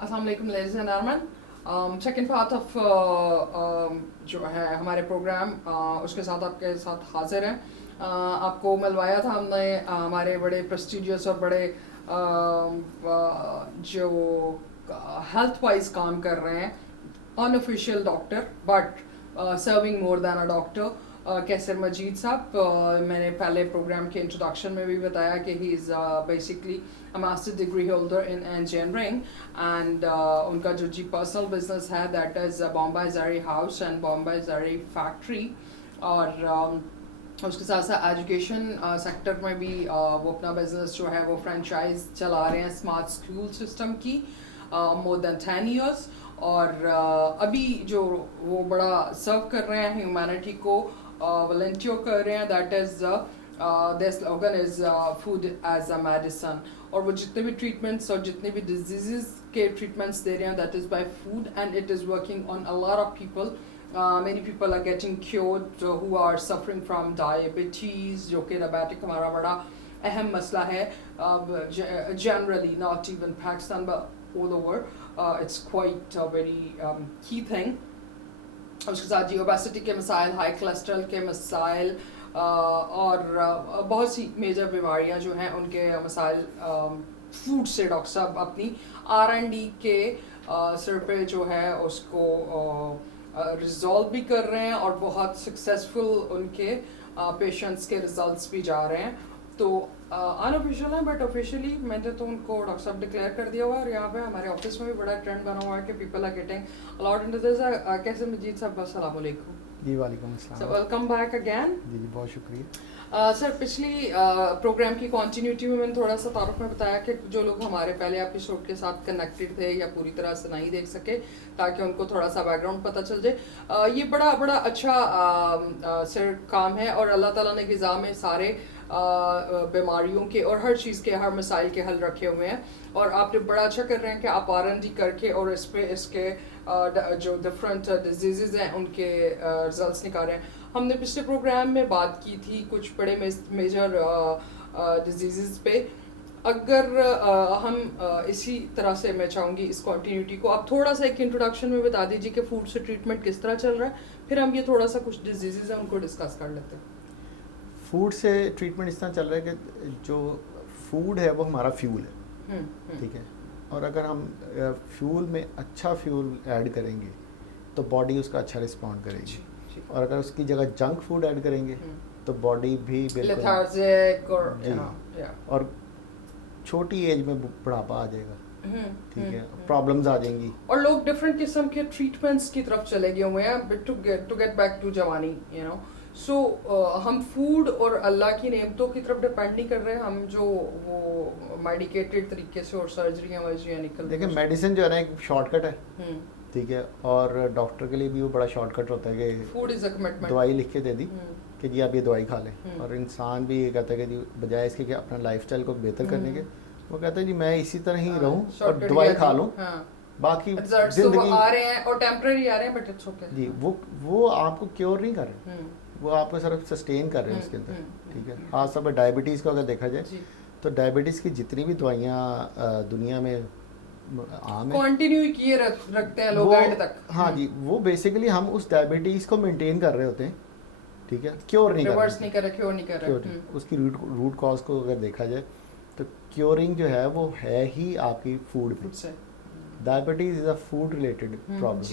अस्सलाम वालेकुम ladies and gentlemen. Second part of जो है हमारे प्रोग्राम उसके साथ आपके साथ हाजिर हैं. आपको मिलवाया था हमने हमारे बड़े प्रेस्टिजियस और बड़े जो हेल्थ वाइज काम कर रहे हैं, unofficial doctor but serving more than a doctor, Kaiser Majeed sahab. मैंने पहले प्रोग्राम के इंट्रोडक्शन में भी बताया कि he is basically a master degree holder in engineering and उनका जो जी पर्सनल बिजनेस है that is Bombay zari house and Bombay zari factory. और उसके साथ साथ एजुकेशन सेक्टर में भी वो अपना बिजनेस जो है वो फ्रेंचाइज चला रहे हैं स्मार्ट स्कूल सिस्टम की मोर देन 10 years. और अभी जो वो बड़ा सर्व कर रहे हैं ह्यूमैनिटी को, वॉलंटियर कर रहे हैं. That is their slogan is food as a medicine. और वो जितने भी ट्रीटमेंट्स और जितने भी डिजीज़ के ट्रीटमेंट्स दे रहे हैं that is by food and it is working on a lot of people. Many people are getting cured who are suffering from diabetes, जो कि डायबिटिक हमारा बड़ा अहम मसला है generally, not even Pakistan but all over. It's quite a very key thing. उसके साथ जी obesity के मसाइल, हाई कोलेस्ट्रॉल के मसाइल और बहुत सी मेजर बीमारियां जो हैं उनके मसाइल फूड से डॉक्टर साहब अपनी R&D के सिर पे जो है उसको रिजॉल्व भी कर रहे हैं और बहुत सक्सेसफुल उनके पेशेंट्स के रिजल्ट्स भी जा रहे हैं. तो अनऑफिशियल है बट ऑफिशियली मैंने तो उनको डॉक्टर साहब डिक्लेयर कर दिया हुआ है. और यहाँ पे हमारे ऑफिस में भी बड़ा ट्रेंड बना हुआ है कि people are getting a lot into this. Kaiser Majeed sahab, अस्सलाम वालेकुम. जी वालेकुम अस्सलाम. So welcome back again. जी बहुत शुक्रिया. सर पिछली प्रोग्राम की कंटिन्यूटी में मैंने थोड़ा सा तारुफ में बताया कि जो लोग हमारे पहले एपिसोड के साथ कनेक्टेड थे या पूरी तरह से नहीं देख सके ताकि उनको थोड़ा सा बैकग्राउंड पता चल जाए. ये बड़ा बड़ा अच्छा सर काम है और अल्लाह ताला ने ग़िज़ा में सारे बीमारियों के और हर चीज़ के हर मसाइल के हल रखे हुए हैं. और आपने बड़ा अच्छा कर रहे हैं कि आप R&D करके और इस पे इसके जो डिफरेंट डिजीज़ हैं उनके रिजल्ट्स निकाल रहे हैं. हमने पिछले प्रोग्राम में बात की थी कुछ बड़े मेजर डिजीज़ पे. अगर हम इसी तरह से मैं चाहूँगी इस कॉन्टीन्यूटी को आप थोड़ा सा एक इंट्रोडक्शन में बता दीजिए कि फूड से ट्रीटमेंट किस तरह चल रहा है, फिर हम ये थोड़ा सा कुछ डिजीज़ हैं उनको डिस्कस कर लेते हैं. फूड से ट्रीटमेंट इस तरह चल रहा है कि जो फूड है वो हमारा फ्यूल है, ठीक है. और अगर हम फ्यूल में अच्छा फ्यूल ऐड करेंगे तो बॉडी उसका अच्छा रिस्पॉन्ड करेगी. और अगर उसकी जगह जंक फूड ऐड करेंगे तो बॉडी भी लेथार्जिक और छोटी एज में बुढ़ापा आ जाएगा, ठीक है, प्रॉब्लम्स आ जाएंगी. और लोग डिफरेंट किस्म के ट्रीटमेंट्स की तरफ चले गए हुए हैं टू गेट बैक टू जवानी, यू नो. सो हम फूड और अल्लाह की नेमतों की तरफ डिपेंड नहीं कर रहे हैं. हम जो वो मेडिकेटेड तरीके से और सर्जरियाँ वर्जरियाँ निकल. देखिए मेडिसिन जो है ना एक शॉर्टकट है, ठीक है. और डॉक्टर के लिए भी वो बड़ा शॉर्टकट होता है कि फूड इज अ कमिटमेंट, दवाई लिख के दे दी कि जी आप ये दवाई खा लें. और इंसान भी ये कहता है कि जी बजाय इसके कि अपना लाइफस्टाइल को बेहतर करने के वो कहता है जी मैं इसी तरह ही रहूं और दवाई खा लूं. बाकी जिंदगी आ रहे हैं और टेम्पररी आ रहे हैं बट इट्स ओके. जी वो आपको क्योर नहीं कर रहे, वो आपको सिर्फ सस्टेन कर रहे हैं उसके अंदर, ठीक है. खास तौर पर डायबिटीज़ को अगर देखा जाए तो डायबिटीज़ की जितनी भी दवाइयाँ दुनिया में आम है कंटिन्यू किए रखते हैं लोग एंड तक. हाँ जी, वो बेसिकली हम उस डायबिटीज़ को मेंटेन कर रहे होते हैं, ठीक है. क्योर नहीं रिवर्स नहीं कर रहे, क्योर नहीं कर रहे. उसकी रूट कॉज को अगर देखा जाए तो क्योरिंग जो है वो है ही आपकी फूड पे. Diabetes is a food related problem,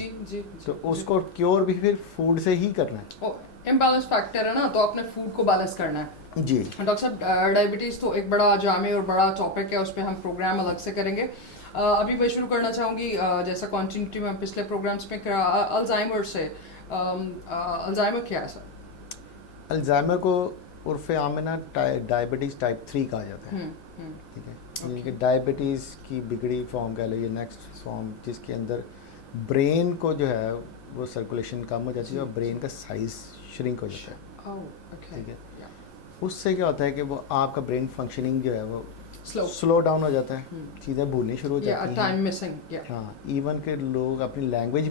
तो उसको क्योर भी फिर फूड से ही करना है. इम्बैलेंस फैक्टर है ना, तो आपने फूड को बैलेंस करना है जी. डॉक्टर साहब डायबिटीज़ तो एक बड़ा जामे और बड़ा टॉपिक है, उस पर हम प्रोग्राम अलग से करेंगे. अभी मैं शुरू करना चाहूँगी जैसा कंटिन्यूटी में पिछले प्रोग्राम्स में करा अल्जाइमर से. अल्जाइमर क्या है सर? अल्जाइमर को उर्फ़े आम में ना डायबिटीज़ टाइप 3 कहा जाता है, ठीक है. यानी कि डायबिटीज़ की बिगड़ी फॉर्म कह लीजिए, नेक्स्ट फॉर्म जिसके अंदर ब्रेन को जो है वो सर्कुलेशन कम हो जाती है और ब्रेन का साइज श्रिंक हो जाता है, ठीक है. उससे क्या होता है कि वो आपका ब्रेन फंक्शनिंग जो है वो स्लो डाउन हो जाता है, चीज़ें भूलनी शुरू हो जाती हैं. Time missing. हाँ, इवन के लोग अपनी लैंग्वेज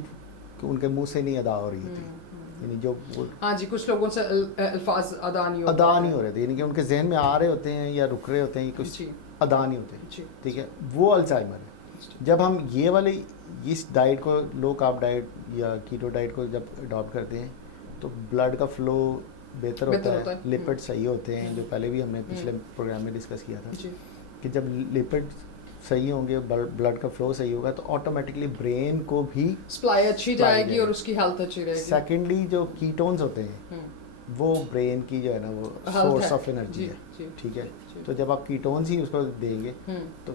उनके मुंह से नहीं अदा हो रही थी, यानी जो हाँ जी कुछ लोगों से अल्फाज अदा नहीं हो रहे थे, यानी कि उनके जहन में आ रहे होते हैं या रुक रहे होते हैं, कुछ अदा नहीं होते, ठीक है. वो अल्जाइमर है. जब हम ये वाले इस डाइट को, लो कार्ब डाइट या कीटो डाइट को जब अडॉप्ट करते हैं तो ब्लड का फ्लो बेहतर होता है, लिपिड सही होते हैं, जो पहले भी हमने पिछले प्रोग्राम में डिस्कस किया था कि जब लिपिड सही होंगे, ब्लड का फ्लो सही होगा तो ऑटोमेटिकली ब्रेन को भी सप्लाई अच्छी जाएगी और उसकी हेल्थ अच्छी रहेगी। सेकेंडली जो कीटोन्स होते हैं वो ब्रेन की जो है ना वो सोर्स ऑफ एनर्जी है, ठीक है। तो जब आप कीटोन्स ही उसको देंगे तो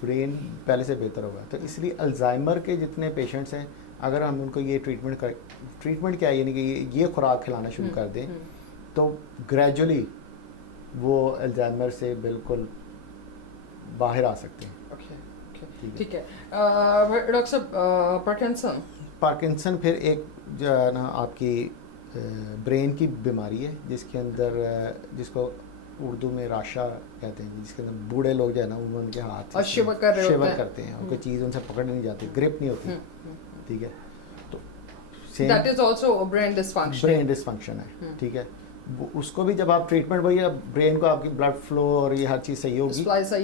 ब्रेन पहले से बेहतर होगा। तो इसलिए अल्जाइमर के जितने पेशेंट्स हैं, अगर हम उनको ये ट्रीटमेंट क्या है, यानी कि ये खुराक खिलाना शुरू कर दें तो ग्रेजुअली वो अल्जाइमर से बिल्कुल बाहर आ सकते हैं। ठीक है। डॉक्टर साहब, पार्किंसन फिर एक जो है ना आपकी ब्रेन की बीमारी है जिसके अंदर जिसको उर्दू में राशा कहते हैं, जिसके अंदर बूढ़े लोग जो है ना वो उनके हाथ शिवर करते हैं, उनकी चीज़ उनसे पकड़ नहीं जाती, ग्रिप नहीं होती, ठीक है। तो that is also brain dysfunction है, ठीक है। उसको भी जब आप ट्रीटमेंट वही ब्रेन को आपकी ब्लड फ्लो और ये हर चीज़ सही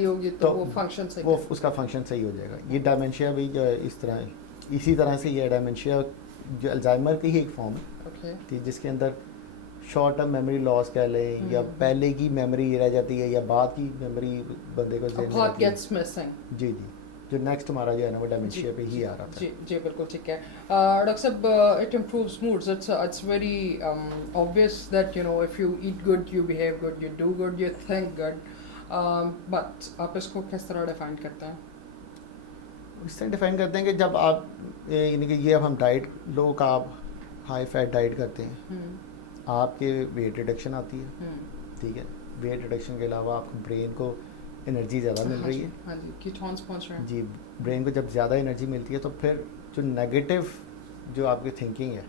होगी तो वो फंक्शन सही, वो उसका फंक्शन सही हो जाएगा। ये डायमेंशिया भी जो इसी तरह से ये डायमेंशिया जो अल्जाइमर की ही एक फॉर्म है, ठीक, जिसके अंदर शॉर्ट टर्म मेमोरी लॉस कह लें या पहले की मेमोरी रह जाती है या बाद की मेमोरी बंदे को जी जी, जो नेक्स्ट हमारा जो है ना वो डायमेंशिया पे ही आ रहा था। जी बिल्कुल ठीक है। डॉक्टर साहब, it improves moods, it's very obvious that you know if you eat good you behave good, you do good, you think good, but आप इसको किस तरह डिफाइन करते हैं? इस तरह डिफाइन करते हैं कि जब आप यानी कि ये अब हम डाइट लो कार्ब हाई फैट डाइट करते हैं, आपके वेट रिडक्शन आती है, ठीक है। वेट रिडक्शन के अलावा आपको ब्रेन को एनर्जी ज़्यादा मिल रही है, हाँ जी, कीटोन्स पहुंच रहे हैं जी। ब्रेन को जब ज़्यादा एनर्जी मिलती है तो फिर जो नेगेटिव जो आपकी थिंकिंग है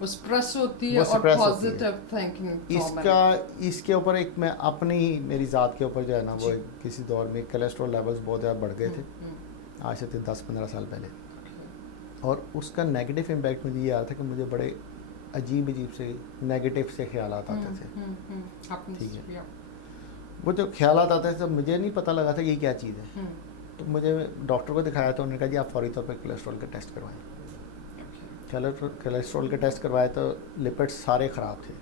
वो स्ट्रेस होती है और पॉजिटिव थिंकिंग इसके ऊपर एक मैं अपनी मेरी ज़ात के ऊपर जो है ना वो किसी दौर में कोलेस्ट्रॉल लेवल्स बहुत ज़्यादा बढ़ गए थे, आज से 10-15 साल पहले, और उसका नेगेटिव इम्पैक्ट मुझे ये आ रहा था कि मुझे बड़े अजीब से नेगेटिव से ख्याल आते थे, ठीक है। वो जो ख्याल आते थे मुझे नहीं पता लगा था ये क्या चीज़ है, तो मुझे डॉक्टर को दिखाया तो उन्होंने कहा जी आप फौरी तौर पर कोलेस्ट्रॉल का टेस्ट करवाएं। कोलेस्ट्रॉल का टेस्ट करवाए तो लिपिड्स सारे ख़राब थे,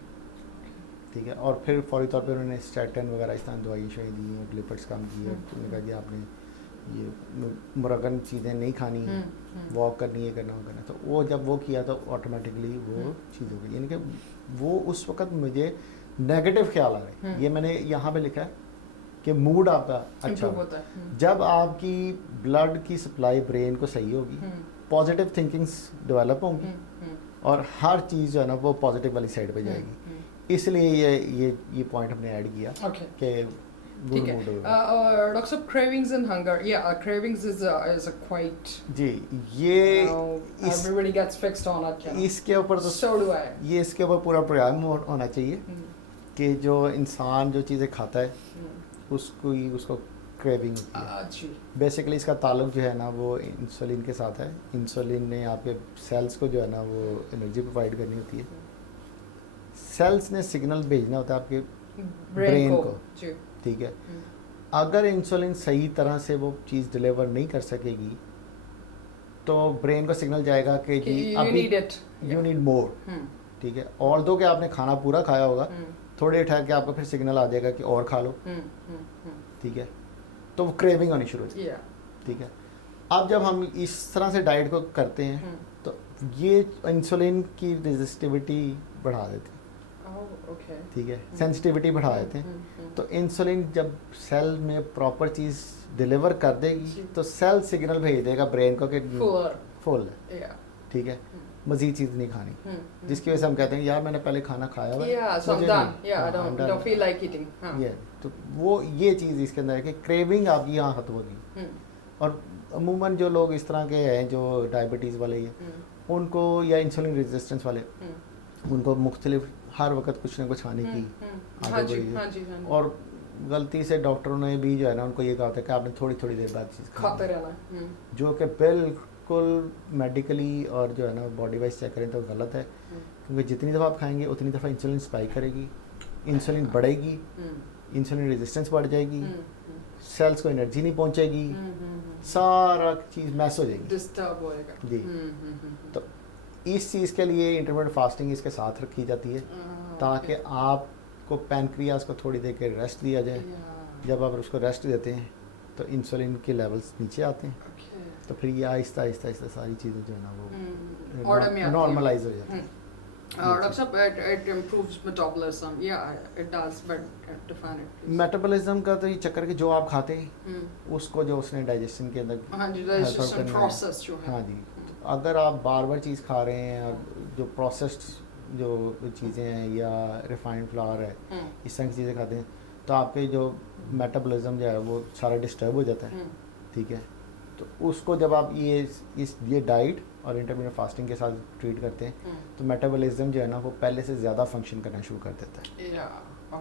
ठीक है। और फिर फौरी तौर पर उन्होंने स्टैटिन वगैरह इस तरह दवाई शवाई दी और लिपिड्स कम किए। उन्होंने कहा जी आपने ये मुरगन चीज़ें नहीं खानी, वॉक करनी है, करना वो करना। तो वो जब वो किया तो ऑटोमेटिकली वो चीज़ हो गई, यानी कि वो उस वक्त मुझे नेगेटिव ख्याल आ रहे। ये मैंने यहाँ पे लिखा है कि मूड आपका अच्छा होता है जब आपकी ब्लड की सप्लाई ब्रेन को सही होगी, पॉजिटिव थिंकिंग्स डेवलप होंगी और हर चीज़ जो है ना वो पॉजिटिव वाली साइड पे जाएगी। इसलिए ये पॉइंट हमने ऐड किया कि ठीक है। डॉक्टर साहब, क्रेविंग्स एंड हंगर, या क्रेविंग्स इज अ क्वाइट जी, ये everybody gets fixed on it, इसके ऊपर तो सो डू आई, ये इसके ऊपर पूरा प्रोग्राम होना चाहिए कि जो इंसान जो चीज़ें खाता है उसको क्रेविंग होती है। बेसिकली इसका ताल्लुक जो है ना वो इंसुलिन के साथ है। इंसुलिन ने आपके सेल्स को जो है ना वो एनर्जी प्रोवाइड करनी होती है। सेल्स ने सिग्नल भेजना होता है आपके ब्रेन को, ठीक है। अगर इंसुलिन सही तरह से वो चीज़ डिलीवर नहीं कर सकेगी तो ब्रेन को सिग्नल जाएगा कि जी अभी यू नीड मोर, ठीक है। और दो कि आपने खाना पूरा खाया होगा, थोड़े ठहर के आपको फिर सिग्नल आ जाएगा कि और खा लो, ठीक है। तो वो क्रेविंग होनी शुरू होती है, ठीक है। अब जब हम इस तरह से डाइट को करते हैं तो ये इंसुलिन की रेजिस्टिविटी बढ़ा देते हैं, ठीक है, सेंसिटिविटी बढ़ा देते हैं। तो इंसुलिन जब सेल में प्रॉपर चीज़ डिलीवर कर देगी तो सेल सिग्नल भेज देगा ब्रेन को कि फुल है, ठीक है, मज़ीद चीज़ नहीं खानी, जिसकी वजह से हम कहते हैं यार मैंने पहले खाना खाया हुआ है। तो वो ये चीज़ इसके अंदर है कि क्रेविंग आपकी यहाँ खत्म होगी। और अमूमन जो लोग इस तरह के हैं जो डायबिटीज़ वाले हैं उनको या इंसुलिन रेजिस्टेंस वाले उनको मुख्तलिफ हर वक्त कुछ ना कुछ खाने की आदत हुई है। और गलती से डॉक्टरों ने भी जो है ना उनको ये कहा था कि आपने थोड़ी थोड़ी देर बाद चीज़ खाते रहना, जो कि बिल्कुल मेडिकली और जो है ना बॉडी वाइज चेक करें तो गलत है। क्योंकि जितनी दफ़ा आप खाएंगे उतनी दफ़ा इंसुलिन स्पाइक करेगी, इंसुलिन बढ़ेगी, इंसुलिन रेजिस्टेंस बढ़ जाएगी, सेल्स को एनर्जी नहीं पहुंचेगी, सारा चीज़ मैस हो जाएगी, डिस्टर्ब होएगा जी। तो इस चीज़ के लिए इंटरमिटेंट फास्टिंग इसके साथ रखी जाती है ताकि आपको पैनक्रियास को थोड़ी देर के रेस्ट दिया जाए। जब आप उसको रेस्ट देते हैं तो इंसुलिन के लेवल्स नीचे आते हैं, तो फिर ये आहिस्ता आहिस्ता आहिस्ता सारी चीज़ें जो है ना वो ऑर्डर में नॉर्मलाइज हो जाती हैं। डॉक्टर साहब it improves metabolism, yeah it does, but define it please. Metabolism का तो ये चक्कर कि जो आप खाते हैं उसको जो उसने डाइजेशन के अंदर हाँ जी, help out digestion करना है। process जो है। हाँ जी, तो अगर आप बार बार चीज़ खा रहे हैं और जो प्रोसेस्ड जो चीज़ें हैं या रिफाइंड फ्लावर है इस तरह की चीज़ें खाते हैं तो आपके जो मेटाबॉलिज्म जो है वो सारा डिस्टर्ब हो जाता है, ठीक है। तो उसको जब आप ये डाइट और इंटरमिटेंट फास्टिंग के साथ ट्रीट करते हैं तो मेटाबॉलिज्म जो है ना वो पहले से ज़्यादा फंक्शन करना शुरू कर देता है,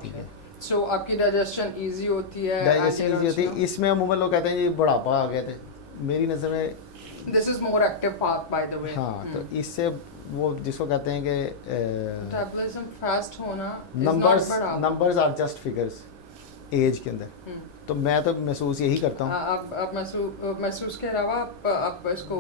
ठीक है। सो आपकी डाइजेशन इजी होती है, डाइजेशन ईजी होती है। इसमें अमूमन लोग कहते हैं ये बुढ़ापा आ गए थे, मेरी नज़र में this is more active path by the way. हाँ, तो इससे वो जिसको कहते हैं कि मेटाबॉलिज्म फास्ट होना numbers are just figures age के अंदर। तो मैं तो महसूस यही करता हूँ। आप महसूस के अलावा आप इसको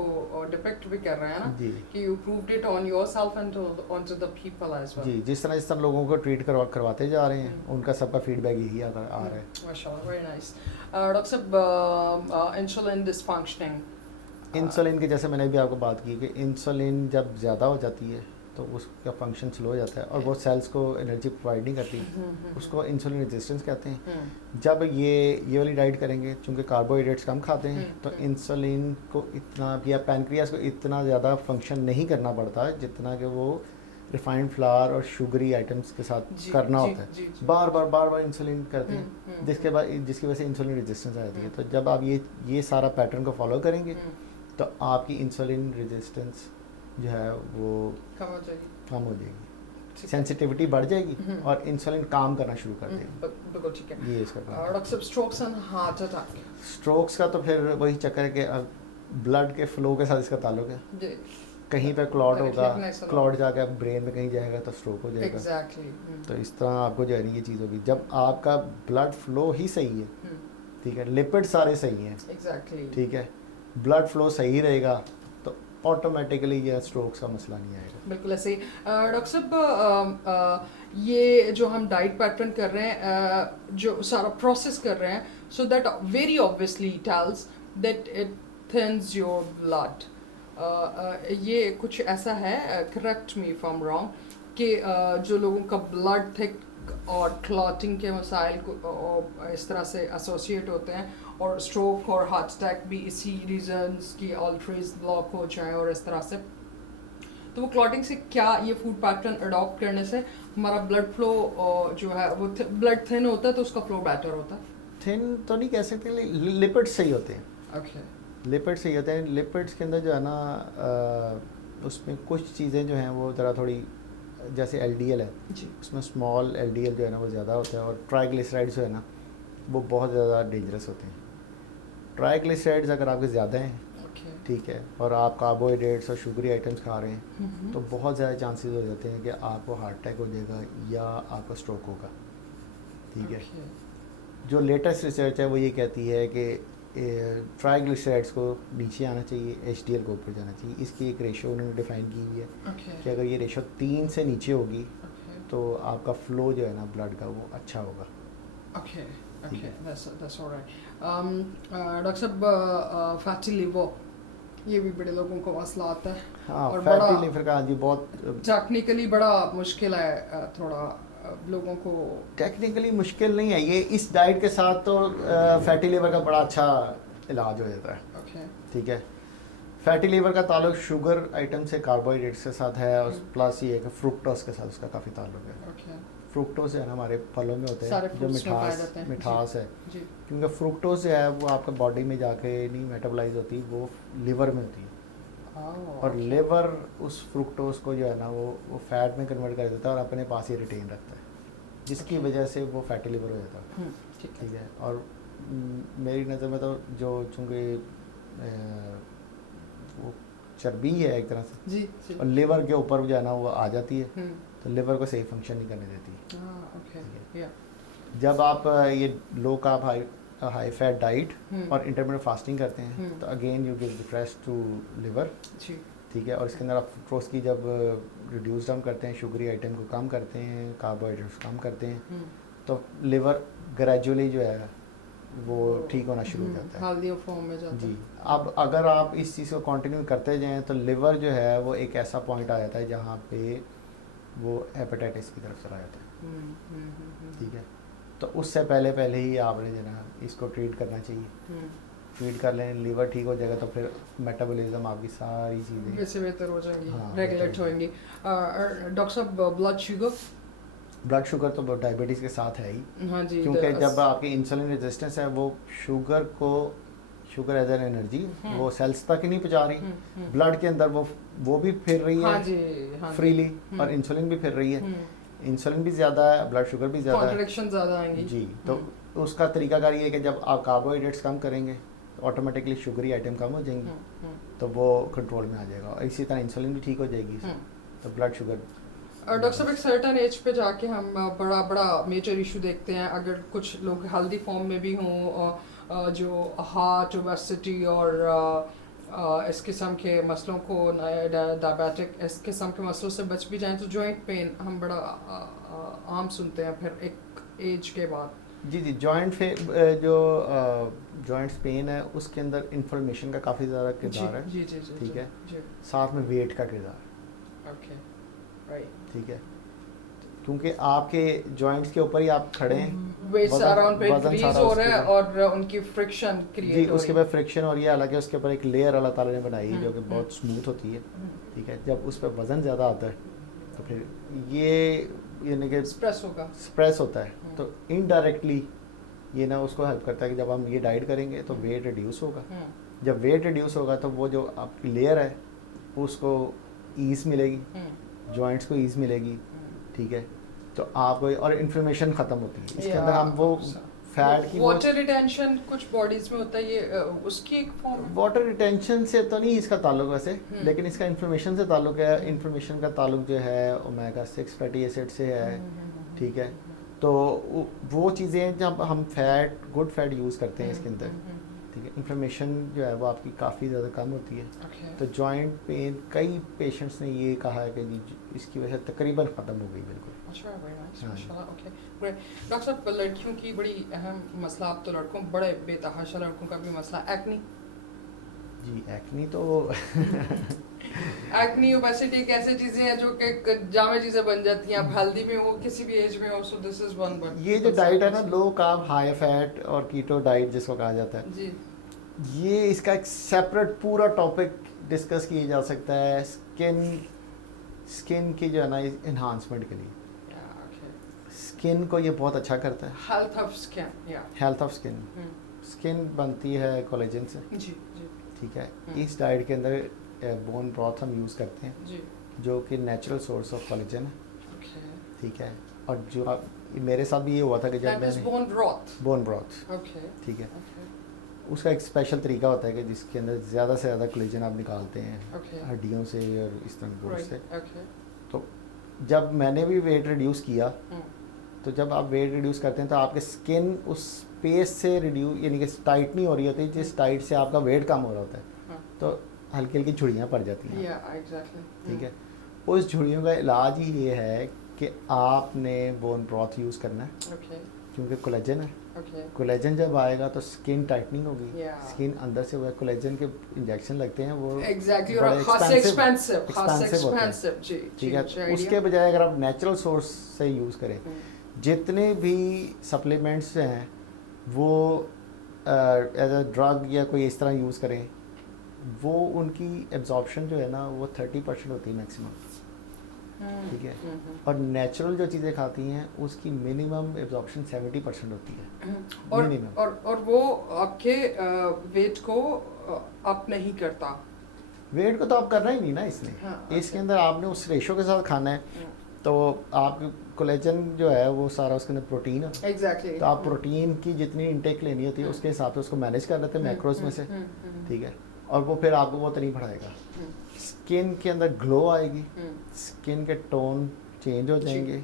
डिपिक्ट भी कर रहे हैं ना जी कि you proved it on yourself and on to the people as well. जी, जिस तरह लोगों को ट्रीट करवाते जा रहे हैं उनका सबका फीडबैक यही आ रहा है। माशाल्लाह, वेरी नाइस। डॉक्टर साहब, इंसुलिन डिसफंक्शनिंग, इंसुलिन की जैसे मैंने भी आपको बात की कि इंसुलिन जब ज़्यादा हो जाती है तो उसका फंक्शन स्लो हो जाता है और वो सेल्स को एनर्जी प्रोवाइड नहीं करती, उसको इंसुलिन रेजिस्टेंस कहते हैं। जब ये वाली डाइट करेंगे, चूँकि कार्बोहाइड्रेट्स कम खाते हैं तो इंसुलिन को इतना या पैनक्रियास को इतना ज़्यादा फंक्शन नहीं करना पड़ता जितना कि वो रिफाइंड फ्लावर और शुगरी आइटम्स के साथ करना होता है। बार बार इंसुलिन करते हैं जिसकी वजह से इंसुलिन रेजिस्टेंस आ जाती है। तो जब आप ये सारा पैटर्न को फॉलो करेंगे तो आपकी इंसुलिन रेजिस्टेंस जो है वो कम हो जाएगी, सेंसिटिविटी बढ़ जाएगी और इंसुलिन काम करना शुरू कर देगी। बिल्कुल ठीक है। ये इसका डॉक्टर साहब, strokes and heart attack, strokes का तो फिर वही चक्कर है कि ब्लड के फ्लो के साथ इसका ताल्लुक है जी। कहीं पे क्लॉट होगा, क्लॉट जाकर ब्रेन में कहीं जाएगा तो स्ट्रोक हो जाएगा। एग्जैक्टली। तो इस तरह आपको जो है ये चीज़ होगी जब आपका ब्लड फ्लो ही सही है, ठीक है, लिपिड सारे सही हैं, एग्जैक्टली, ठीक है, ब्लड फ्लो सही रहेगा तो ऑटोमेटिकली ये स्ट्रोक्स का मसला नहीं आएगा। बिल्कुल ऐसे ही। डॉक्टर साहब, ये जो हम डाइट पैटर्न कर रहे हैं, जो सारा प्रोसेस कर रहे हैं, so that very obviously tells that it thins your blood. ये कुछ ऐसा है, correct me if I am wrong, कि जो लोगों का ब्लड थिक और क्लॉटिंग के मसाइल को इस तरह से एसोसिएट होते हैं और स्ट्रोक और हार्ट अटैक भी इसी रीजंस की आर्टरीज ब्लॉक हो जाए और इस तरह से, तो वो क्लॉटिंग से क्या ये फूड पैटर्न अडॉप्ट करने से हमारा ब्लड फ्लो जो है वो ब्लड थिन होता है तो उसका फ्लो बेटर होता है? थिन तो नहीं कह सकते, लिपिड्स सही होते हैं। ओके, लिपिड्स सही होते हैं। लिपिड्स के अंदर जो है ना उसमें कुछ चीज़ें जो हैं वो ज़रा थोड़ी, जैसे LDL है जी, उसमें स्मॉल LDL जो है ना वो ज़्यादा होता है और ट्राइग्लिसराइड्स जो है ना वो बहुत ज़्यादा डेंजरस होते हैं। ट्राइग्लिसराइड्स अगर आपके ज़्यादा हैं, ठीक है, और आप कार्बोहाइड्रेट्स और शुगरी आइटम्स खा रहे हैं तो बहुत ज़्यादा चांसेस हो जाते हैं कि आपको हार्ट अटैक हो जाएगा या आपका स्ट्रोक होगा, ठीक है। जो लेटेस्ट रिसर्च है वो ये कहती है कि ट्राइग्लिसराइड्स को नीचे आना चाहिए, HDL को ऊपर जाना चाहिए। इसकी एक रेशो उन्होंने डिफाइन की हुई है कि अगर ये रेशो 3 से नीचे होगी तो आपका फ्लो जो है ना ब्लड का वो अच्छा होगा। Okay, that's all right. Doctor साहब, फैटी लिवर, ये भी बड़े लोगों को मसला आता है। हाँ, और फैटी लिवर का जी बहुत टेक्निकली बड़ा मुश्किल है, थोड़ा लोगों को। टेक्निकली मुश्किल नहीं है ये, इस डाइट के साथ तो फैटी लिवर का बड़ा अच्छा इलाज हो जाता है। ओके, ठीक है। फैटी लिवर का ताल्लुक शुगर आइटम से, कार्बोहाइड्रेट्स के साथ है और प्लस ये है कि फ्रुक्टोज के साथ उसका काफ़ी ताल्लुक है। ओके, फ्रुक्टोज है ना हमारे फलों में होते सारे हैं जो fruits में पाए जाते हैं। मिठास है, जी, क्योंकि फ्रुक्टोज जो है वो आपके बॉडी में जाके नहीं मेटाबोलाइज होती, वो लिवर में होती है और लिवर उस फ्रुक्टोज को जो है ना वो फैट में कन्वर्ट कर देता है और अपने पास ही रिटेन रखता है, जिसकी वजह से वो फैटी लिवर हो जाता है। ठीक है। और मेरी नज़र में तो जो चूँकि वो चर्बी है एक तरह से जी, जी। और लिवर के ऊपर जो है ना वो आ जाती है तो लिवर को सही फंक्शन नहीं करने देती। ओके, या जब आप ये low carb high high fat diet hmm. और इंटरमिटेंट फास्टिंग करते हैं तो again you give fresh to liver, जी। ठीक है। और इसके अंदर आप फ्रूक्टोज की जब रिड्यूस डाउन करते हैं, शुगरी आइटम को कम करते हैं, कार्बोहाइड्रेट्स कम करते हैं, तो लिवर ग्रेजुअली जो है वो ठीक होना शुरू हो जाता है, हेल्दी फॉर्म में जाता जी। है। अब अगर आप इस चीज़ को कंटिन्यू करते जाएं तो लिवर जो है वो एक ऐसा पॉइंट आ जाता है जहाँ पे वो हेपेटाइटिस की तरफ चला जाता है, ठीक है। तो उससे पहले पहले ही आपने जो ना इसको ट्रीट करना चाहिए। ट्रीट कर लें, लीवर ठीक हो जाएगा तो फिर मेटाबॉलिज्म आपकी सारी चीज़ें वैसे बेहतर हो जाएंगी, हाँ, रेगुलेट बेहतर होंगी। डॉक्टर साहब ब्लड शुगर तो डायबिटीज़ के साथ है ही, हाँ जी, क्योंकि जब आपकी इंसुलिन रेजिस्टेंस है वो शुगर एज एन एनर्जी वो सेल्स तक ही नहीं पहुंचा रही, ब्लड के अंदर वो भी फिर रही हाँ है जी, हाँ फ्रीली, और इंसुलिन भी फिर रही है, इंसुलिन भी ज़्यादा है, ब्लड शुगर भी ज़्यादा है, कॉन्ट्रडिक्शन ज़्यादा आएंगी जी। तो उसका तरीकाकार ये है कि जब आप कार्बोहाइड्रेट्स कम करेंगे ऑटोमेटिकली शुगरी आइटम कम हो जाएंगी, तो वो कंट्रोल में आ जाएगा, और इसी तरह इंसुलिन भी ठीक हो जाएगी, तो ब्लड शुगर। डॉक्टर साहब एक सर्टन एज पे जाके हम बड़ा मेजर इशू देखते हैं, अगर कुछ लोग हेल्दी फॉर्म में भी हों, जो हार्ट ओबेसिटी और इस किस्म के मसलों को, डायबिटिक इस किस्म के मसलों से बच भी जाएं, तो जॉइंट पेन हम बड़ा आम सुनते हैं फिर एक एज के बाद। जी जी, जो जॉइंट्स पेन है उसके अंदर इन्फ्लेमेशन का काफ़ी ज़्यादा किरदार है, जी जी जी, ठीक है, जी, साथ में वेट का किरदार, ओके, राइट, ठीक है, क्योंकि आपके जॉइंट्स के ऊपर ही आप खड़े हैं, वेट सारा उन पे वजन इंक्रीज सारा हो उसके रहा है ऊपर। और उनकी फ्रिक्शन जी, क्रिएट हो उसके रही ऊपर फ्रिक्शन और ये हालांकि उसके ऊपर एक लेयर अल्लाह ताला ने बनाई है जो कि हम्म, बहुत स्मूथ होती है, ठीक है। जब उस पर वज़न ज़्यादा आता है तो फिर ये यानी कि स्ट्रेस होगा, स्प्रेस होता है, तो इनडायरेक्टली ये ना उसको हेल्प करता है कि जब हम ये डाइट करेंगे तो वेट रिड्यूस होगा, जब वेट रिड्यूस होगा तो वो जो आपकी लेयर है उसको ईज़ मिलेगी, जॉइंट्स को ईज़ मिलेगी, ठीक है। तो आपको और इन्फ्लेमेशन ख़त्म होती है, इसके अंदर हम वो फैट की वाटर रिटेंशन कुछ बॉडीज में होता है, ये उसकी एक फॉर्म है। वाटर रिटेंशन से तो नहीं इसका ताल्लुक वैसे, लेकिन इसका इन्फ्लेमेशन से ताल्लुक है। इन्फ्लेमेशन का ताल्लुक जो है ओमेगा 6 फैटी एसिड से है, ठीक है। तो वो चीज़ें जब हम गुड फैट यूज़ करते हैं इसके अंदर, ठीक है, इन्फ्लेमेशन जो है वो आपकी काफ़ी ज़्यादा कम होती है। तो जॉइंट पेन कई पेशेंट्स ने ये कहा है कि जी इसकी वजह तकरीबन ख़त्म हो गई बिल्कुल। अच्छा, वेरी नाइस, माशाल्लाह, ओके, ग्रेट। डॉक्टर साहब लड़कियों की बड़ी अहम मसला, अब तो लड़कों बड़े बेतहाशा लड़कों का भी मसला, एक्नी। जी, एक्नी तो एक्नी ओबेसिटी एक ऐसी चीजें हैं जो कि जामे चीजें बन जाती हैं, आप हेल्दी में हो किसी भी एज में हो, so this is one one. ये जो डाइट है ना, लो कार्ब हाई फैट और कीटो डाइट जिसको कहा जाता है जी, ये इसका एक सेपरेट पूरा टॉपिक डिस्कस किया जा सकता है स्किन की जो है ना इन्हांसमेंट के लिए। स्किन को ये बहुत अच्छा करता है, हेल्थ ऑफ स्किन, या हेल्थ ऑफ स्किन। स्किन बनती है कोलेजन से, जी जी, ठीक है। इस डाइट के अंदर बोन ब्रॉथ हम यूज़ करते हैं जी, जो कि नेचुरल सोर्स ऑफ कोलेजन है, ओके, ठीक है। और जो मेरे साथ भी ये हुआ था कि जब दैट इज मैंने bone broth, bone broth, okay, ठीक है, ओके, उसका एक स्पेशल तरीका होता है कि जिसके अंदर ज़्यादा से ज़्यादा कोलेजन आप निकालते हैं ओके, हड्डियों से और इस तरह गोश्त से। ओके, तो जब मैंने भी वेट रिड्यूस किया, तो जब आप वेट रिड्यूस करते हैं तो आपके स्किन उस पेस से रिड्यूस यानी कि टाइट नहीं हो रही होती, जिस टाइट से आपका वेट कम हो रहा होता है, तो हल्की हल्की झुर्रियाँ पड़ जाती हैं, या एग्जैक्टली, ठीक है। उस झुर्रियों का इलाज ही ये है कि आपने बोन ब्रॉथ यूज़ करना है, ओके, क्योंकि कोलेजन है, ओके, कोलेजन जब आएगा तो स्किन टाइटनिंग होगी, Yeah. स्किन अंदर से हुआ कोलेजन के इंजेक्शन लगते हैं वो एग्जैक्टली, बड़े और खास एक्सपेंसिव होते हैं, जी, ठीक है। जी, उसके बजाय अगर आप नेचुरल सोर्स से यूज़ करें, जितने भी सप्लीमेंट्स हैं वो एज अ ड्रग या कोई इस तरह यूज़ करें, वो उनकी एब्जॉर्प्शन जो है ना वो 30% होती है मैक्सिमम, ठीक है। और नेचुरल जो चीज़ें खाती हैं उसकी मिनिमम एब्जॉर्प्शन 70% होती है, मिनिमम। और वो आपके वेट को अप नहीं करता, वेट को तो आप करना ही नहीं ना इसमें, हाँ, इसके अंदर आपने उस रेशो के साथ खाना है, तो आप कोलेजन जो है वो सारा उसके अंदर प्रोटीन है, एग्जैक्टली, तो आप प्रोटीन की जितनी इंटेक लेनी होती है उसके हिसाब से उसको मैनेज कर लेते हैं मैक्रोज में से, ठीक है। और वो फिर आपको वो तो नहीं बढ़ाएगा, स्किन के अंदर ग्लो आएगी, स्किन के टोन चेंज हो जाएंगे,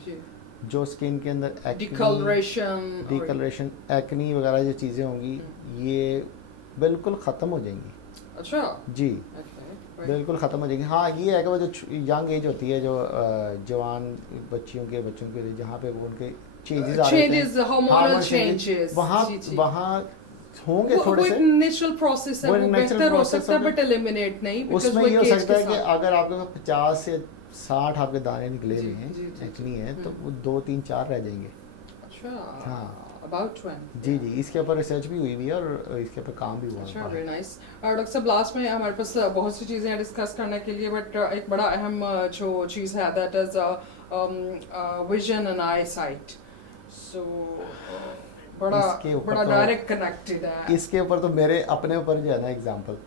जो स्किन के अंदर डिकलरेशन डिकलरेशन एक्नी वगैरह जो चीज़ें होंगी ये बिल्कुल ख़त्म हो जाएंगी। अच्छा जी okay, बिल्कुल ख़त्म हो जाएगी। हाँ ये है कि वो जो यंग एज होती है जो जवान बच्चों के लिए जहाँ पे वो उनके चेंजेस आ रहे होते changes, हैं hormonal हार्मोन changes, वहाँ जी, जी। वहाँ होंगे वो थोड़े एक से। नेचुरल प्रोसेस है, वो वो natural बेहतर हो process सकता है होगा। बट एलिमिनेट नहीं, बिकॉज उसमें वो ये हो एक एज सकता के है कि साथ। अगर आपके पास 50 से 60 आपके दाने निकले जी, हुए हैं जी, जी, एक्नी है तो हम्म। वो 2 3 4 रह जाएंगे। अच्छा हाँ अबाउट 20 जी जी इसके ऊपर रिसर्च भी हुई हुई है और इसके ऊपर काम भी हुआ अच्छा है। Very nice. डॉक्टर साहब लास्ट में हमारे पास बहुत सी चीज़ें हैं डिस्कस करने के लिए, बट एक बड़ा अहम जो चीज़ है that is vision and eyesight. So बड़ा इसके ऊपर बड़ा तो डायरेक्ट कनेक्टेड है। इसके ऊपर तो मेरे अपने ऊपर जो है ना एग्जांपल,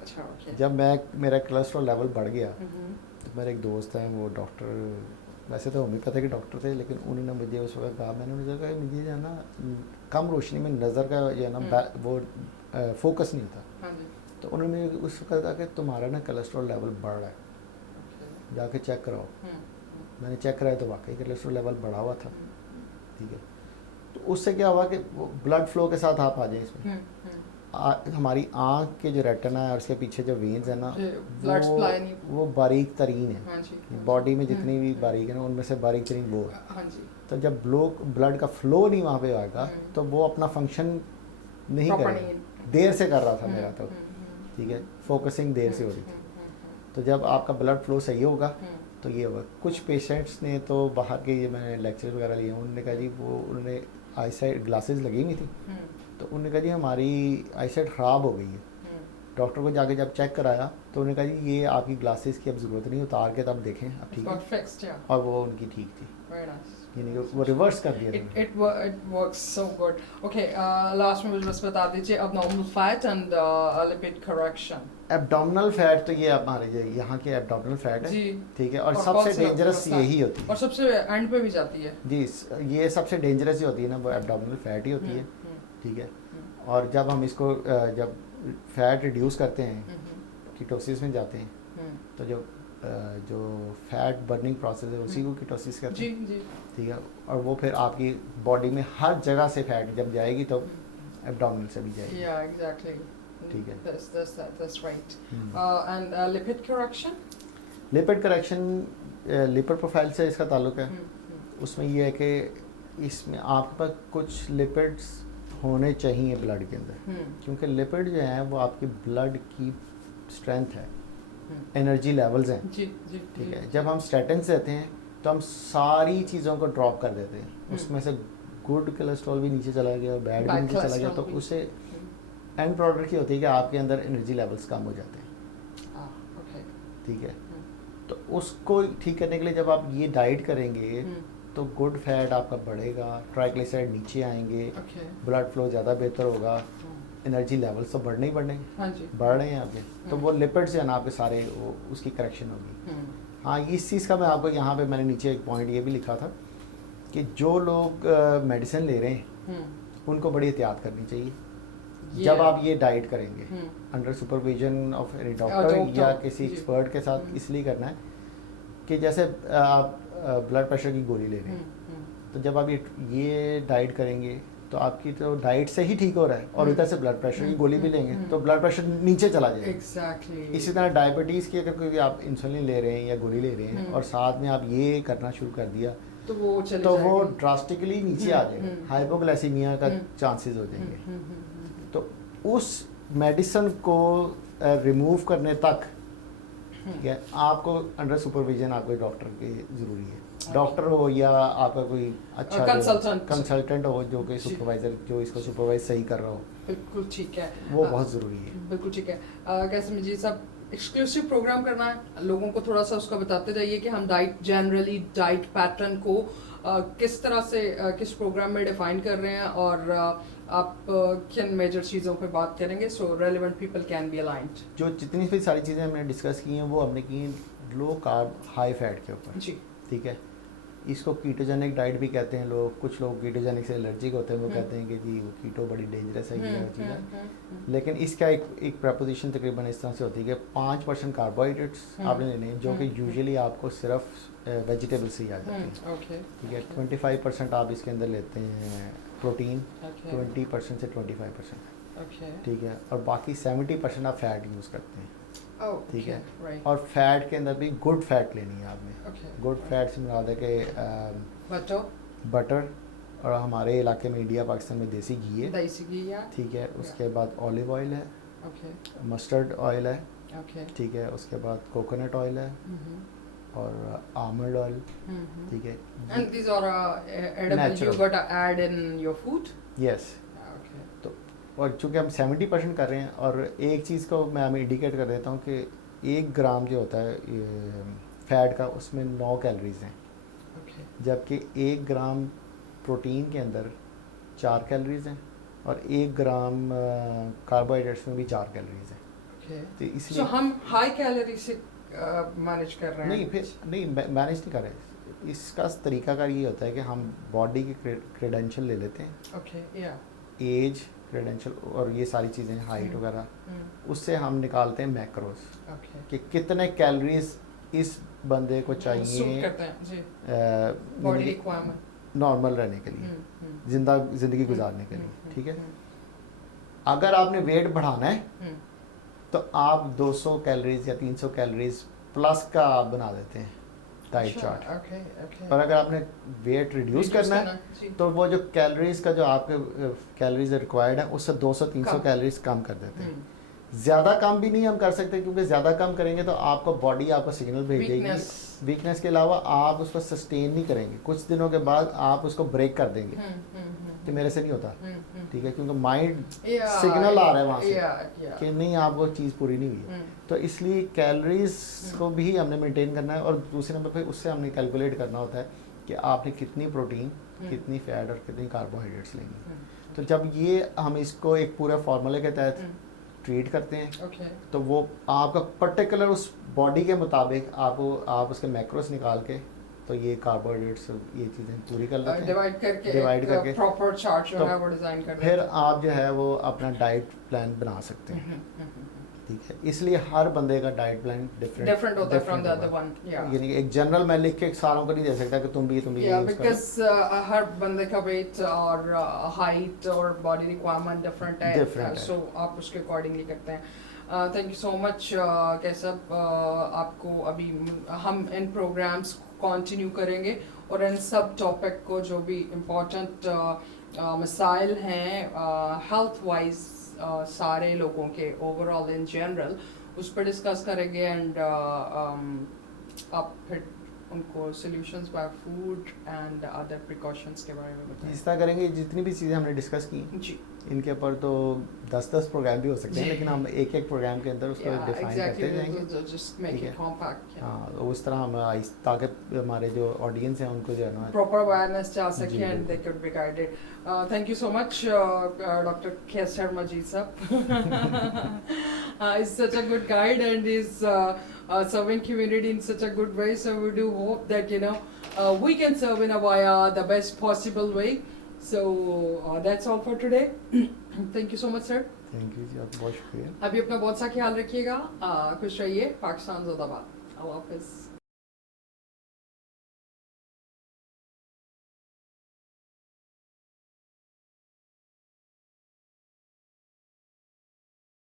अच्छा ओके। जब मेरा कोलेस्ट्रॉल लेवल बढ़ गया तो मेरे एक दोस्त हैं वो डॉक्टर, वैसे तो होम्योपैथी के डॉक्टर थे लेकिन उन्होंने मुझे उस वक्त कहा, मैंने उन्हें कहा मुझे जो है ना कम रोशनी में नज़र का जो है ना वो फोकस नहीं था। हाँ जी। तो उन्होंने मुझे उस वक्त कहा कि तुम्हारा ना कोलेस्ट्रॉल लेवल बढ़ रहा है, Okay. जाके चेक कराओ। मैंने चेक कराया तो वाकई कोलेस्ट्रॉल लेवल बढ़ा हुआ था। ठीक है, तो उससे क्या हुआ कि ब्लड फ्लो के साथ आप आ जाए इसमें। हमारी आँख के जो रेटिना है और उसके पीछे जो वेन्स है ना ब्लड सप्लाई नहीं। वो बारीक तरीन है। हाँ जी। बॉडी में जितनी भी बारीक है ना उनमें से बारीक तरीन वो है। हाँ जी। तो जब ब्लड का फ्लो नहीं वहाँ पे आएगा तो वो अपना फंक्शन नहीं करेगा। देर से कर रहा था मेरा तो, ठीक है, फोकसिंग देर से हो रही थी। तो जब आपका ब्लड फ्लो सही होगा तो ये होगा। कुछ पेशेंट्स ने तो बाहर के, ये मैंने लेक्चर वगैरह लिए, उन्होंने कहा जी वो उन्होंने आई साइड ग्लासेस लगी हुई थी तो उन्होंने कहा जी हमारी आई साइट ख़राब हो गई है। डॉक्टर को जाके जब चेक कराया तो उन्होंने कहा जी ये आपकी ग्लासेस की अब ज़रूरत नहीं, उतार के तब देखें अब ठीक है। और वो उनकी ठीक थी, यानी वो रिवर्स कर दिया। It works so good. Okay, last में मुझे बस बता दीजिए abnormal fat and lipid correction. Abdominal fat तो ये हमारे यहाँ के एब्डोमिनल फैट है, जी। ठीक है, और और सबसे कौन सा डेंजरस होता है? यही होती है। और सबसे एंड पे भी जाती है। जी ये सबसे डेंजरस ही होती है ना, वो एब्डोमिनल फैट ही होती है, ठीक है। और जब हम इसको जब फैट रिड्यूस करते हैं कीटोसिस में जाते हैं तो जो फैट बर्निंग प्रोसेस है उसी को कीटोसिस कहते हैं। जी। ठीक है, और वो फिर आपकी बॉडी में हर जगह से फैट जब जाएगी तो एब्डोमिनल से भी जाएगी। Yeah, exactly. ठीक है। That's right. And lipid correction? Lipid correction lipid profile से इसका ताल्लुक है। उसमें ये है कि इसमें आपके पास कुछ लिपिड्स होने चाहिए ब्लड के अंदर, क्योंकि लिपिड जो है वो आपकी ब्लड की स्ट्रेंथ है, एनर्जी लेवल्स हैं। जी। ठीक है, जब हम स्टैटिन्स देते हैं तो हम सारी चीज़ों को ड्रॉप कर देते हैं। उसमें से गुड कोलेस्ट्रॉल भी नीचे चला गया और बैड भी नीचे चला गया, तो उससे एंड प्रोडक्ट ये होती है कि आपके अंदर एनर्जी लेवल्स कम हो जाते हैं। ठीक है, तो उसको ठीक करने के लिए जब आप ये डाइट करेंगे तो गुड फैट आपका बढ़ेगा, ट्राइग्लिसराइड नीचे आएंगे, ब्लड फ्लो ज़्यादा बेहतर होगा, एनर्जी लेवल्स तो बढ़ने ही बढ़ने। हाँ जी। बढ़ रहे हैं आपके, तो वो लिपिड से है ना आपके सारे वो उसकी करेक्शन होगी। हाँ इस चीज़ का मैं आपको यहाँ पे मैंने नीचे एक पॉइंट ये भी लिखा था कि जो लोग मेडिसिन ले रहे हैं उनको बड़ी एहतियात करनी चाहिए जब आप ये डाइट करेंगे under supervision of any doctor या किसी एक्सपर्ट के साथ। इसलिए करना है कि जैसे आप ब्लड प्रेशर की गोली ले रहे हैं तो जब आप ये डाइट करेंगे तो आपकी तो डाइट से ही ठीक हो रहा है और इधर से ब्लड प्रेशर की गोली भी लेंगे तो ब्लड प्रेशर नीचे चला जाएगा। Exactly. इसी तरह डायबिटीज़ की अगर कोई आप इंसुलिन ले रहे हैं या गोली ले रहे हैं और साथ में आप ये करना शुरू कर दिया तो वो ड्रास्टिकली नीचे आ जाएगा, हाइपोग्लाइसीमिया का चांसेस हो जाएंगे। तो उस मेडिसिन को रिमूव करने तक ठीक है आपको अंडर सुपरविजन आपके डॉक्टर की ज़रूरी है। डॉक्टर हो या आपका कोई अच्छा कंसल्टेंट हो जो कि सुपरवाइजर जो इसको सुपरवाइज सही कर रहा हो। बिल्कुल ठीक है, वो बहुत ज़रूरी है। बिल्कुल ठीक है। कैसे जी साहब एक्सक्लूसिव प्रोग्राम करना है लोगों को, थोड़ा सा उसका बताते जाइए कि हम जनरली डाइट पैटर्न को किस तरह से किस प्रोग्राम में डिफाइन कर रहे हैं और आप किन मेजर चीज़ों पे बात करेंगे so relevant people can be aligned. जो जितनी भी सारी चीज़ें हमने डिस्कस की हैं वो हमने की लो कार्ब हाई फैट के ऊपर। जी ठीक है, इसको कीटोजेनिक डाइट भी कहते हैं लोग, कुछ लोग कीटोजेनिक से एलर्जिक होते हैं, वो कहते हैं कि जी वो कीटो बड़ी डेंजरस है, ये चीज़ है। लेकिन इसका एक प्रपोजिशन तकरीबन इस तरह से होती है कि 5% कार्बोहाइड्रेट्स आपने लेने हैं, जो कि यूजुअली आपको सिर्फ वेजिटेबल से ही आ जाती है, ठीक है। 25% आप इसके अंदर लेते हैं प्रोटीन, 20% से 25%, ठीक है, और बाकी 70% आप फैट यूज़ करते हैं, ठीक है। और फैट के अंदर भी गुड फैट लेनी है आपने। गुड फैट से मुराद है कि बटर, और हमारे इलाके में इंडिया पाकिस्तान में देसी घी है, ठीक है। उसके बाद ऑलिव ऑयल है, मस्टर्ड ऑयल है, ठीक है। उसके बाद कोकोनट ऑयल है, और आमंड ऑयल, ठीक है। And these are edible you got to add in your food? Yes. तो और चूँकि हम 70% कर रहे हैं, और एक चीज़ को मैं हमें इंडिकेट कर देता हूँ कि 1 ग्राम जो होता है फैट का, उसमें 9 कैलोरीज हैं, जबकि 1 ग्राम प्रोटीन के अंदर 4 कैलोरीज हैं, और 1 ग्राम कार्बोहाइड्रेट्स में भी 4 कैलोरीज हैं। तो इसलिए हम हाई कैलोरी से मैनेज कर रहे हैं? नहीं, फिर नहीं मैनेज नहीं कर रहे। इसका तरीकाकार ये होता है कि हम बॉडी के क्रेडेंशियल ले लेते हैं, एज क्रेडेंशियल और ये सारी चीज़ें, हाइट वगैरह, उससे हम निकालते हैं मैक्रोस, कि कितने कैलोरीज इस बंदे को चाहिए नॉर्मल रहने के लिए, ज़िंदगी गुजारने के लिए, ठीक है। अगर आपने वेट बढ़ाना है तो आप 200 कैलोरीज या 300 कैलोरीज प्लस का आप बना देते हैं डाइट चार्ट। और अगर आपने वेट रिड्यूस करना है तो वो जो कैलोरीज का जो आपके कैलोरीज रिक्वायर्ड है उससे 200-300 कैलोरीज कम कर देते हैं। ज़्यादा कम भी नहीं हम कर सकते, क्योंकि ज़्यादा कम करेंगे तो आपको बॉडी आपको सिग्नल भेजेगी, वीकनेस के अलावा आप उसको सस्टेन नहीं करेंगे, कुछ दिनों के बाद आप उसको ब्रेक कर देंगे कि मेरे से नहीं होता, ठीक है, क्योंकि माइंड सिग्नल आ रहा है वहाँ से कि नहीं, आप वो चीज़ पूरी नहीं हुई है। तो इसलिए कैलोरीज को भी हमने मेंटेन करना है, और दूसरे नंबर पे उससे हमने कैलकुलेट करना होता है कि आपने कितनी प्रोटीन, कितनी फैट और कितनी कार्बोहाइड्रेट्स लेंगे। तो जब ये हम इसको एक पूरे फार्मूले के तहत ट्रीट करते हैं, तो वो आपका पर्टिकुलर उस बॉडी के मुताबिक आप उसके मैक्रोस निकाल के, तो ये कार्बोहाइड्रेट्स ये चीज़ें पूरी कर लेते हैं, डिवाइड करके प्रॉपर चार्ट जो है वो डिज़ाइन कर फिर आप जो है वो अपना डाइट प्लान बना सकते हैं, ठीक है। इसलिए हर बंदे का डाइट प्लान डिफरेंट होता है फ्रॉम द अदर वन, यानी एक जनरल मैं लिख के सारों को नहीं दे सकता कि तुम भी बिकॉज़ हर बंदे का वेट और हाइट और बॉडी रिक्वायरमेंट डिफरेंट है, सो आप उसके अकॉर्डिंगली करते हैं। Thank you so much Keshav, आपको अभी हम इन प्रोग्राम्स कंटिन्यू करेंगे, और इन सब टॉपिक को जो भी इम्पोर्टेंट मसाइल हैं हेल्थ वाइज सारे लोगों के ओवरऑल इन जनरल, उस पर डिस्कस करेंगे, एंड आप फिर उनको solutions by food and other precautions के बारे में बताएं। इस तरह करेंगे, जितनी भी चीज़ें हमने डिस्कस की जी, इनके ऊपर तो 10-10 प्रोग्राम भी हो सकते हैं, लेकिन हम एक प्रोग्राम के अंदर उसको डिफाइन करते जाएंगे, हाँ, उस तरह हम ताकि हमारे जो ऑडियंस हैं उनको जो है ना प्रॉपर अवेयरनेस जा सके and they could be guided. Thank you so much doctor Kaiser Majeed sahab, is such a good guide and is serving community in such a good way, so we do hope that we can serve in Avaya the best possible way. So that's all for today. Thank you so much sir. Thank you जी, आपका बहुत शुक्रिया। अभी अपना बहुत सा ख्याल रखिएगा, खुश रहिए, पाकिस्तान जिंदाबाद, अल्लाह हाफिज़।